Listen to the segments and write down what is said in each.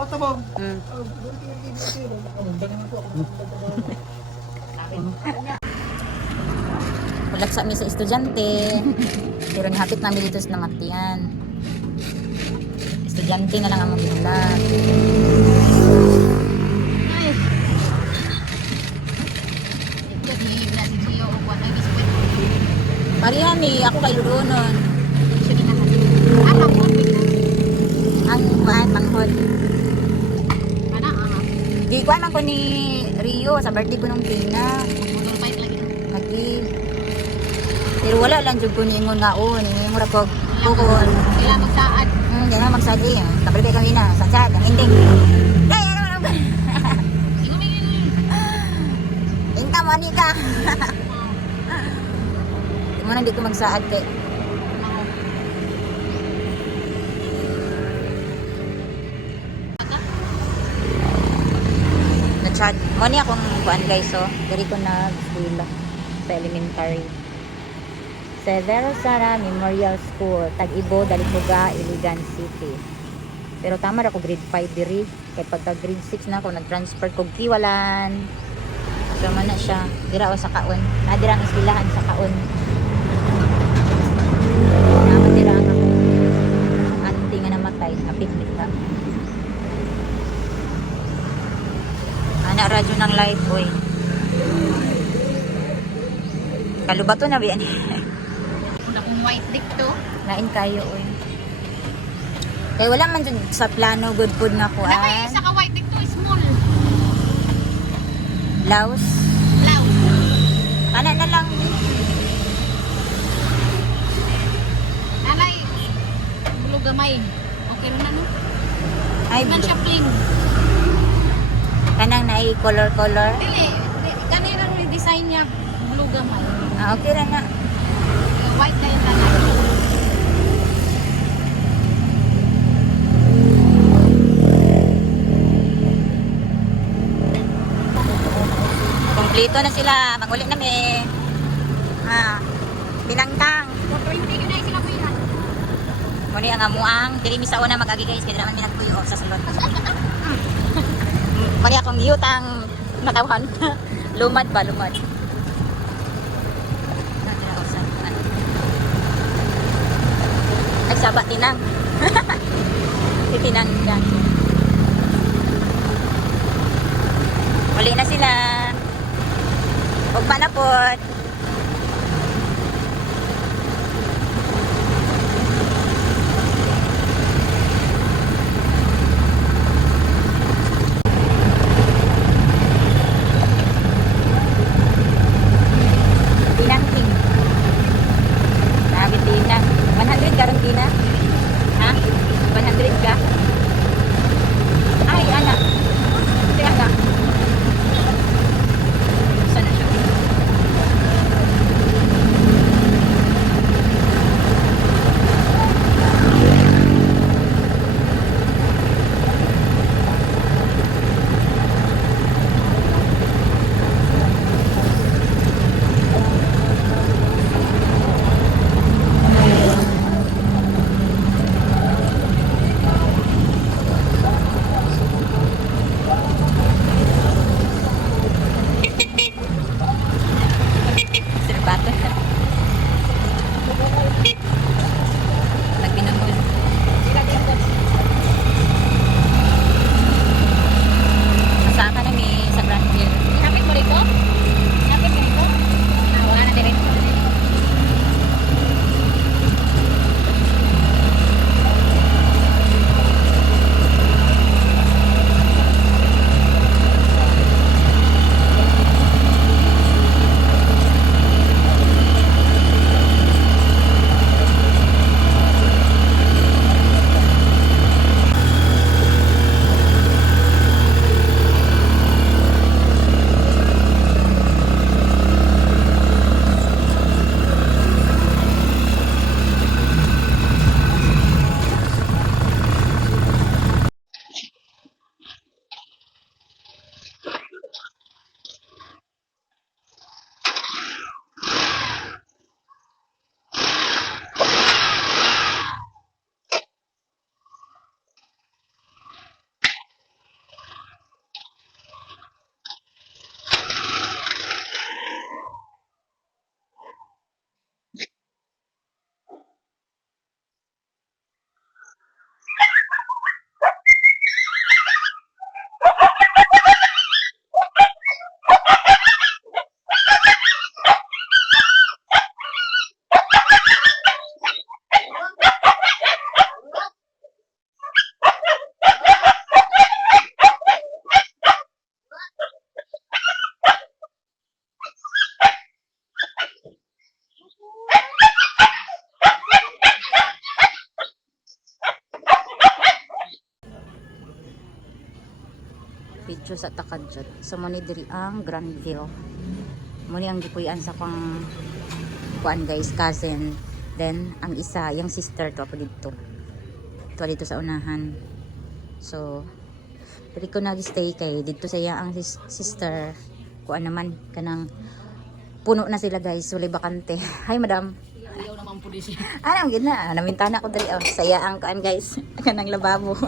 bata ba? Ulat sa mi sa estudyante. Pero nihapit namin dito sa namatian. Estudyante na lang ang magulat. Parihan ni ako kay Ludonon. Ang manghod. Di ko man ko ni Rio sa birthday ko nung Tina. Lagi. Pero wala lang jud ko ni ingon nga o ni mura pag bukon. Kailangan magsaad. Kailangan magsad eh. Kabalik kay kanina, sadsad ang ending. Ay, ano. Inta mo ni ka. Di mo nang dito magsaad kay. Na-chat. Mo ni akong kuan guys so. Diri ko na school sa elementary. Severo Sara Memorial School, Tag-Ibo, Dalipuga, Iligan City. Pero tama ako grade 5 diri. Kaya pagka grade 6 na ako, nag-transfer kog Tiwalan. So man na siya. Dira o sa Kaon. Nadira ang istilahan sa Kaon. Naman dira ang ako. Ante nga namatay. Napit-mit ka. Anak radyo ng life, oy. Kalubato na ba yan? Kung white dick to. Lain kayo, oy. Kaya wala man dyan sa plano good food nga kuan. Nakay isa ka white dick to small. Laos. Loud. Kana na lang. Nanay. Bulog gamay. Okay rin na no? Ay, Man siya plain. kanang na color. Dili. Kanina yung design niya. Bulog gamay. Ah, okay ra na. White na yung nanay. Kompleto na sila. Maguli na mi. Binangkang. 20 yun na sila po yan. Muni ang amuang. Diri mi sa una mag-agi guys. Kaya naman minagpuyo sa sulod. Muni akong yutang natawan. Lumad ba? Lumad. Ay, sabat tinang. Titinang ka. Muli na sila. Huwag manapot. Tinang-ting. Sabi tinang. 100 garantina? Ha? 100 ka? Ay, anak. Ito anak. Saan na siya? video sa Takadjot. So mo ni diri ang Granville. Mo ni ang gipuy-an sa pang kuan guys, cousin. Then ang isa, yung sister to ako dito. To dito sa unahan. So diri ko nag-stay kay dito sa iya ang sister. Kuan naman kanang puno na sila guys, wala bakante. Hi madam. Ayaw naman po di siya. Anong gina? Namintana ko dali. Oh, saya ang kuan guys. Kanang lababo.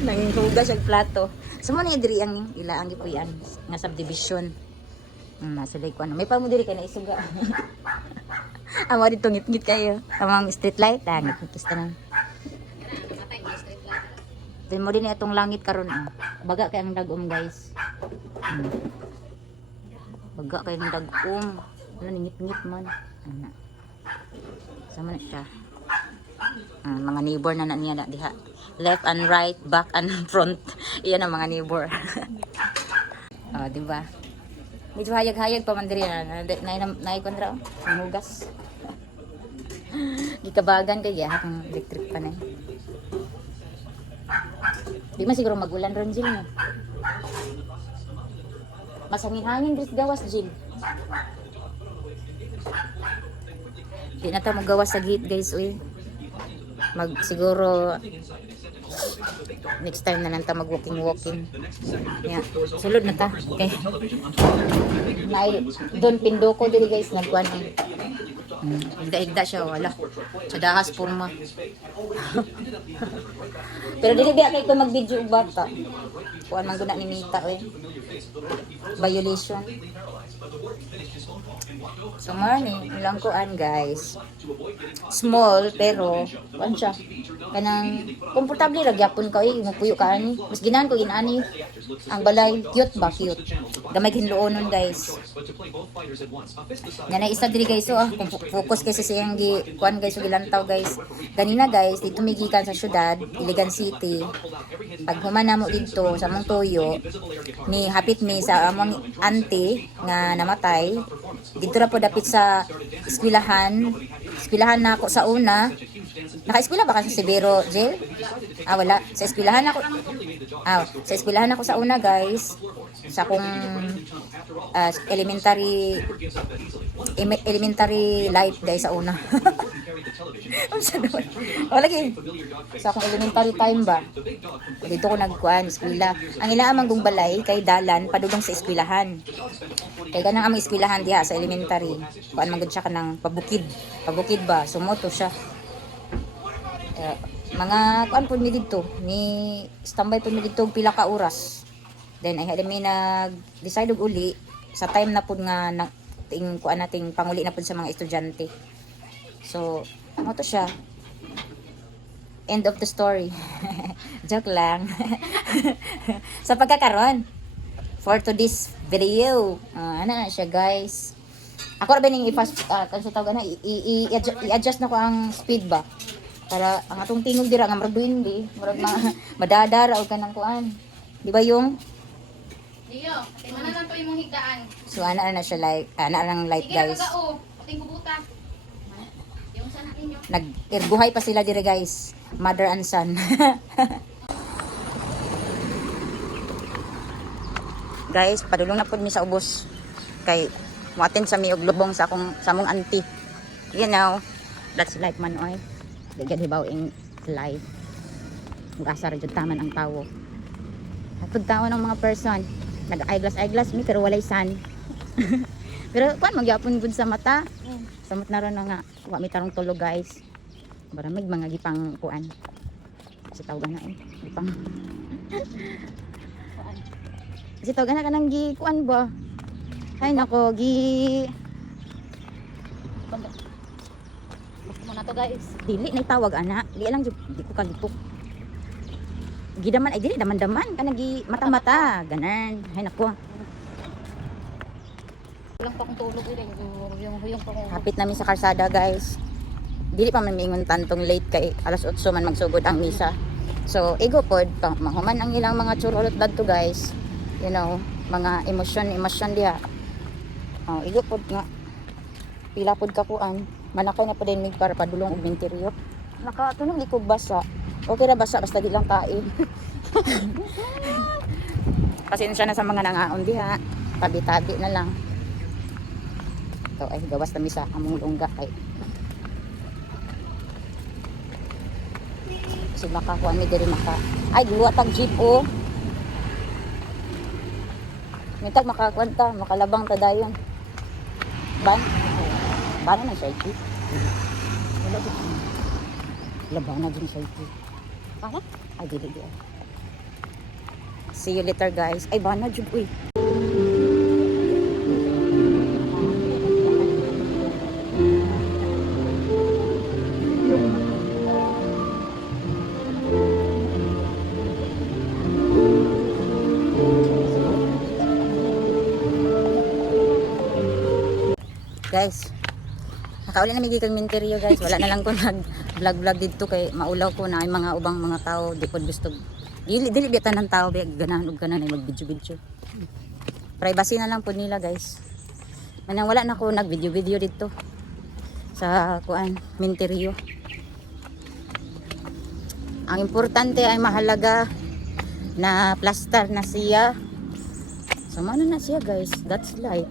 Nanging hugas ang plato. So mo ni diri ang ila ang gipuy-an nga subdivision. Nasa ko ano. May pa mo diri kay na isuga. Amo dito ngit-ngit kayo. Amang street light ngit-ngit na. Matay mo street light. Then mo din itong langit karon ah. Baga kay ang dagom guys. Baga kay ang dagom. Wala ngit-ngit man. Ana. Sama na siya. Mga neighbor na niya na diha. Left and right, back and front. Iyan ang mga neighbor. Di ba? Medyo hayag-hayag pa man diri na. Nay kontra ang hugas. Gikabagan kay ya kung electric pa na. Di man siguro magulan ron Jill no. Masangin-hangin diri gawas Jill. Di na ta magawas sa gate guys uy. Siguro next time na lang ta mag walking. Yeah. Sulod na ta. Okay. Doon Pindoko diri guys nagkuan eh. Higda siya wala. Sa dahas porma. Pero dili biya kay ko mag-video og bata. Kuan man guna ni Nita eh. Violation. So morning, ilang kuan guys. Small pero kuan siya. Kanang komportable ra gyapon ka eh, magpuyo ka ani. Mas ginahan ko ginani. Ang balay cute ba cute. Gamay hinloonon guys. Nga na isa diri guys so focus kasi sa iyang gi kuan guys so gilantaw guys. Kanina guys dito migikan sa syudad, Iligan City. Pag humana mo dito sa mong toyo, ni hapit mi sa among auntie nga namatay. Dito ra po dapit sa eskwelahan. Eskwelahan na ako sa una. Naka-eskwela ba ka sa Sibero, Jill? Wala. Sa eskwelahan ako. Sa eskwelahan ako sa una, guys. Sa akong elementary life guys sa una. Wala lagi. Sa akong elementary time ba? Dito ko nagkuan, eskwela. Ang ilaamang kong balay kay dalan padulong sa eskwelahan. Kay kanang among eskwelahan diha sa elementary. Kuan man gud siya kanang pabukid. Pabukid ba? Sumoto siya. Mga kuan pud mi didto. Ni standby pud mi didto pila ka oras. Then ay mi nag-decide og uli sa time na pud nga ting kuan nating panguli na pud sa mga estudyante. So, mo to siya. End of the story. Joke lang. Sa pagkakaroon for today's video. Ano na siya guys. Ako ra ba ning i-fast kansa tawag na i-adjust na ko ang speed ba para ang atong tingog dira nga murag duindi, murag madadara og kanang kuan. Di ba yung Diyo, tingnan na to imong higdaan. so ana na siya like ana lang light Sige, guys. magao. Ating bubuta. Yung sa natin yo. Nag-irguhay pa sila dire guys. Mother and son. Guys, padulong na pud mi sa ubos. Kay muaten sa mi og lubong sa mong auntie. You know, that's like man oy. Dagad hibaw ing life. Ug-asa ra jud taman ang tawo. Atod tawo ng mga person. Nag-eyeglass mi pero walay sun. Pero kuan magyapon gud sa mata. Samot na ron nga wa mi tarong tulog guys. Baramig mga gipang kuan. Kasi tawag na gipang. Kasi tawag na kanang gi kuan ba. Ay nako gi Muna to guys. dili na tawag ana. Dili lang di ko kagitok. Gidaman ay dili daman-daman kanang gi mata-mata ganan. Ay nako. Walang pa kong tulog din. Yung pa kong Hapit namin sa kalsada guys. Dili pa man miingon tantong late kay alas 8 man magsugod ang misa. So igo pod mahuman ang ilang mga churulot dadto guys. You know, mga emosyon diha. Igo pod nga. Pila pod ka kuan. Manakaw na pod din mig para padulong og interior. Nakatunog likog basa. Okay ra basa basta di lang kain. Pasensya na sa mga nangaon diha. Tabi-tabi na lang. Ito ay gawas na misa among lungga kay. Si makakuha mi diri maka. Ay duwa tag jeep oh. Mitag makakwanta, makalabang ta dayon. Ban? Ban na siya jeep. Wala ba? Labang na din siya jeep. Ano? Ay dili di. See you later guys. Ay bana jud uy. Guys, nakauli na migi kang minteryo guys. Wala na lang ko nag-vlog dito kay maulaw ko na ay mga ubang mga tao di pod gusto. Dili bitan ng tao biya ganahan ug ganan ay mag-video. Privacy na lang po nila guys. Manang wala na ko nag-video dito sa kuan minteryo. Ang importante ay mahalaga na plaster na siya. Sama na siya guys. That's life.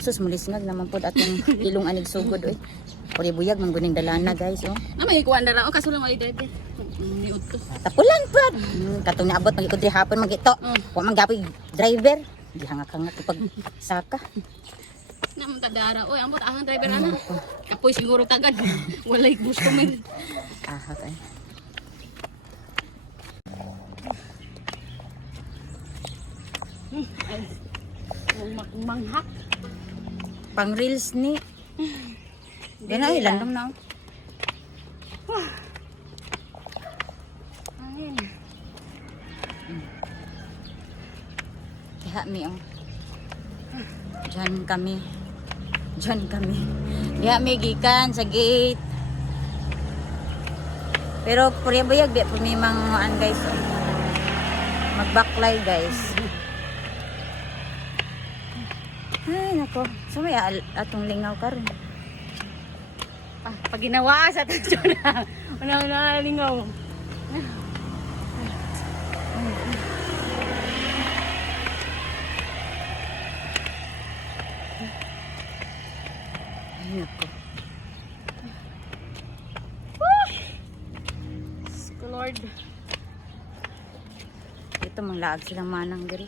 Sus mulisngag naman pod atong ilong anig sugod oy. Puri buyag mangguning dalana guys oh. May kuan na lang o kaso lang may driver. Ni udto. Tapulan pod. Katong niabot magikod diri hapon magito. Wa man gapoy driver. Di hangak-hangak pag saka. Naman tadara. Oy, ambot ahang driver ana. Kapoy siguro tagad. Walay gusto man. Ah, okay. Manghak. Pang reels ni. Yan ay landong na. Ayun. Diha mi oh. Diyan kami. Diha mi gikan sa gate. Pero puri bayag di pumimanguan guys. Oh. Mag-backlight guys. Ay nako. So may atong lingaw karon. Pag ginawa sa tatyo na. Una lingaw. Ay nako. Lord. Ito mang laag silang manang diri.